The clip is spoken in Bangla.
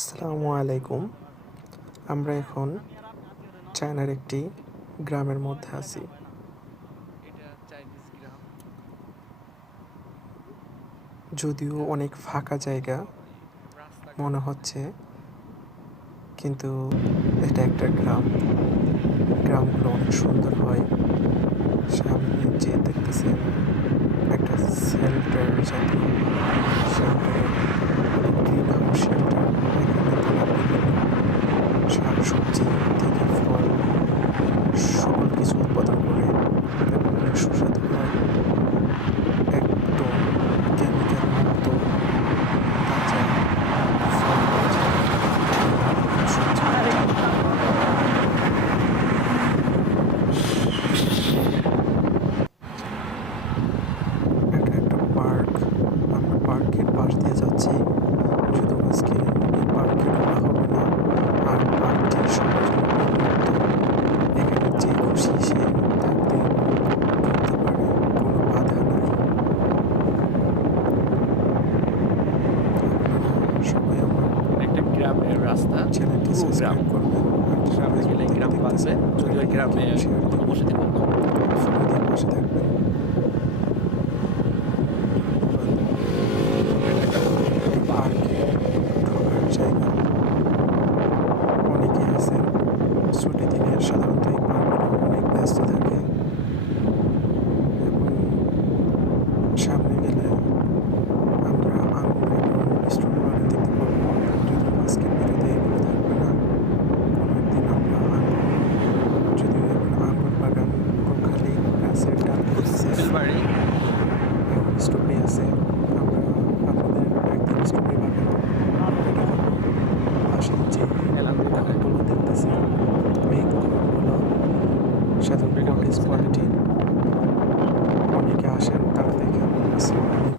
আসসালামু আলাইকুম। আমরা এখন চায়নার একটি গ্রামের মধ্যে আছি। যদিও অনেক ফাঁকা জায়গা মনে হচ্ছে, কিন্তু এটা একটা গ্রাম। গ্রামগুলো অনেক সুন্দর হয়। সামনে যে দেখতেছেন একটা শেল্টার জাতীয় শেল্টার, গ্রিন হাউস শেল্টার। এখানে তারা বিভিন্ন শাকসবজি থেকে ফল সকল কিছু উৎপাদন করে এবং অনেক সুস্বাদু হয়। একদম কেমিক্যাল মুক্ত তাজা ফল পাওয়া যায়, সবজি পাওয়া যায়। এটা একটা পার্ক। আমরা পার্কের পাশ দিয়ে যাচ্ছি, যদিও আজকে এই পার্কে ঢোকা হবে না। আর পার্কটি সবার জন্য উন্মুক্ত। এখানে যে খুশি সে থাকতে এবং ঘুরতে পারে, কোনো বাধা নাই। আপনারা সবাই আমার একটা গ্রামের রাস্তা, চ্যানেলটি পুরো গ্রাম। সাবস্ক্রাইব করবেন। আর যারা সামনে গেলে ফেসবুক থেকে গ্রাম পাচ্ছে, দেখতেছেন তারা যদিও লাইক গ্রামে এবং শেয়ার কোনো দিবেন, বসতি নেই। ফলো দিয়ে পাশে থাকবেন। এটি পার্কে ঢোকার জায়গা। অনেকে আছেন ছুটি দিনে সাধারণত এই পার্কগুলো অনেক ব্যস্ত থাকে, এবং সামনে গেলে আমরা আঙ্গুর এবং স্ট্রবেরি বাগান দেখতে পাবো। যদিও আজকের ভিডিওতে এগুলো থাকবে না, কোনো একদিন আমরা আনবো। যদিও এখন আঙ্গুর বাগানগুলো খালি গাছের ডাল হচ্ছে, বাড়ি এখন স্ট্রবেরি আছে। আমরা আপনাদের একদিন স্ট্রবেরি বাগান দেখাবো। পাশে যে ঘরগুলো দেখতেছেন, মেইন ঘরগুলো সাধারণ কটেজ কোয়ালিটির।